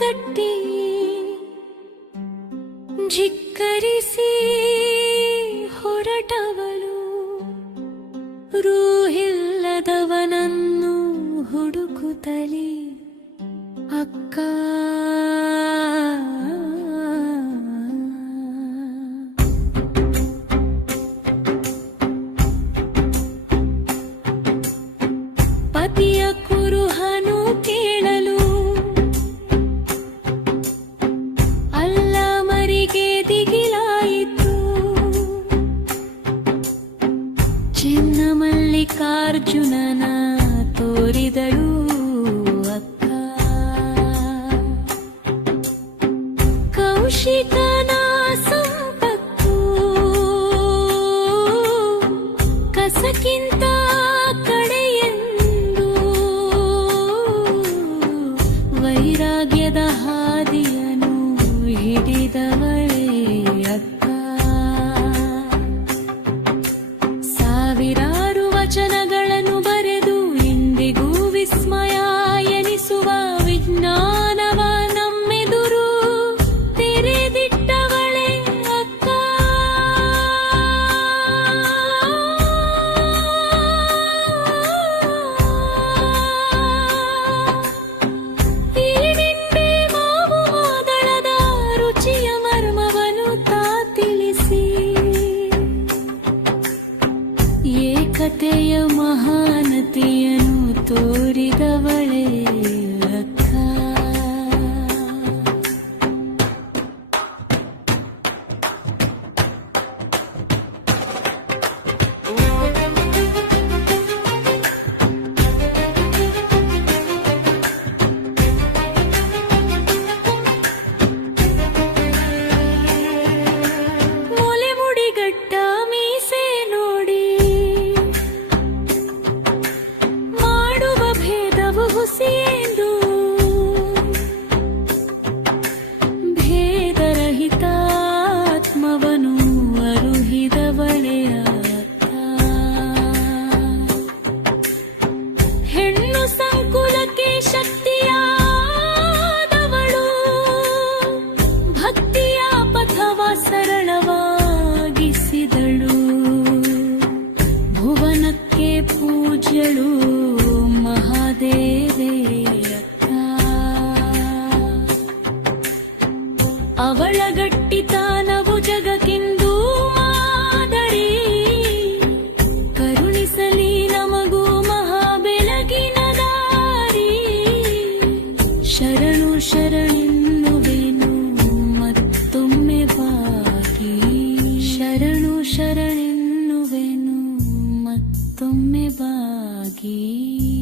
ತಟ್ಟಿ ಧಿಕ್ಕರಿಸಿ ಹೊರಟವಳು. ರೂಹಿಲ್ಲದವನನ್ನು ಹುಡುಕುತ್ತಲೇ ಅಕ್ಕ ಚಿನ್ನಮಲ್ಲಿಕಾರ್ಜುನನ ತೋರಿದಳು ಅಕ್ಕ. ಕೌಶಿಕ ಅವಳ ಗಟ್ಟಿತಾನವು ಜಗಕ್ಕೆಂದು ಮಾದರಿ. ಕರುಣಿಸಲಿ ನಮಗೂ ಮಹಾಬೆಳಗಿನ ದಾರಿ. ಶರಣು ಶರಣೆನ್ನುವೆನು ಮತ್ತೊಮ್ಮೆ ಬಾಗಿ. ಶರಣು ಶರಣೆನ್ನುವೆನು ಮತ್ತೊಮ್ಮೆ ಬಾಗಿ.